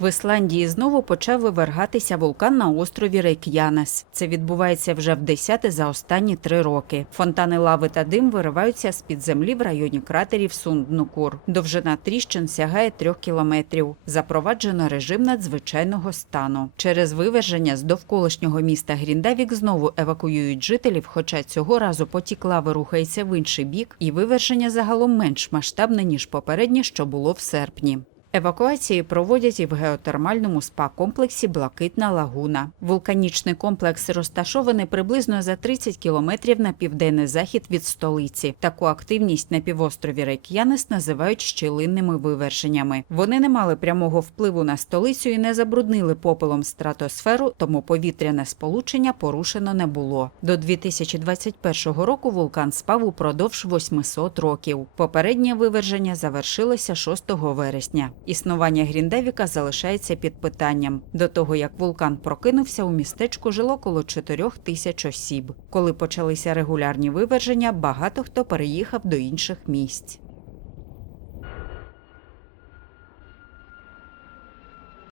В Ісландії знову почав вивергатися вулкан на острові Рейк'янес. Це відбувається вже в десяте за останні три роки. Фонтани лави та дим вириваються з під землі в районі кратерів Сунднукур. Довжина тріщин сягає трьох кілометрів. Запроваджено режим надзвичайного стану. Через виверження з довколишнього міста Гріндавік знову евакуюють жителів, хоча цього разу потік лави рухається в інший бік, і виверження загалом менш масштабне ніж попереднє, що було в серпні. Евакуації проводять і в геотермальному спа-комплексі Блакитна лагуна. Вулканічний комплекс розташований приблизно за 30 кілометрів на південний захід від столиці. Таку активність на півострові Рейк'янес називають щілинними виверженнями. Вони не мали прямого впливу на столицю і не забруднили попелом стратосферу, тому повітряне сполучення порушено не було. До 2021 року вулкан спав упродовж 800 років. Попереднє виверження завершилося 6 вересня. Існування Гріндевіка залишається під питанням. До того як вулкан прокинувся, у містечку жило коло 4 тисяч осіб. Коли почалися регулярні виверження, багато хто переїхав до інших місць.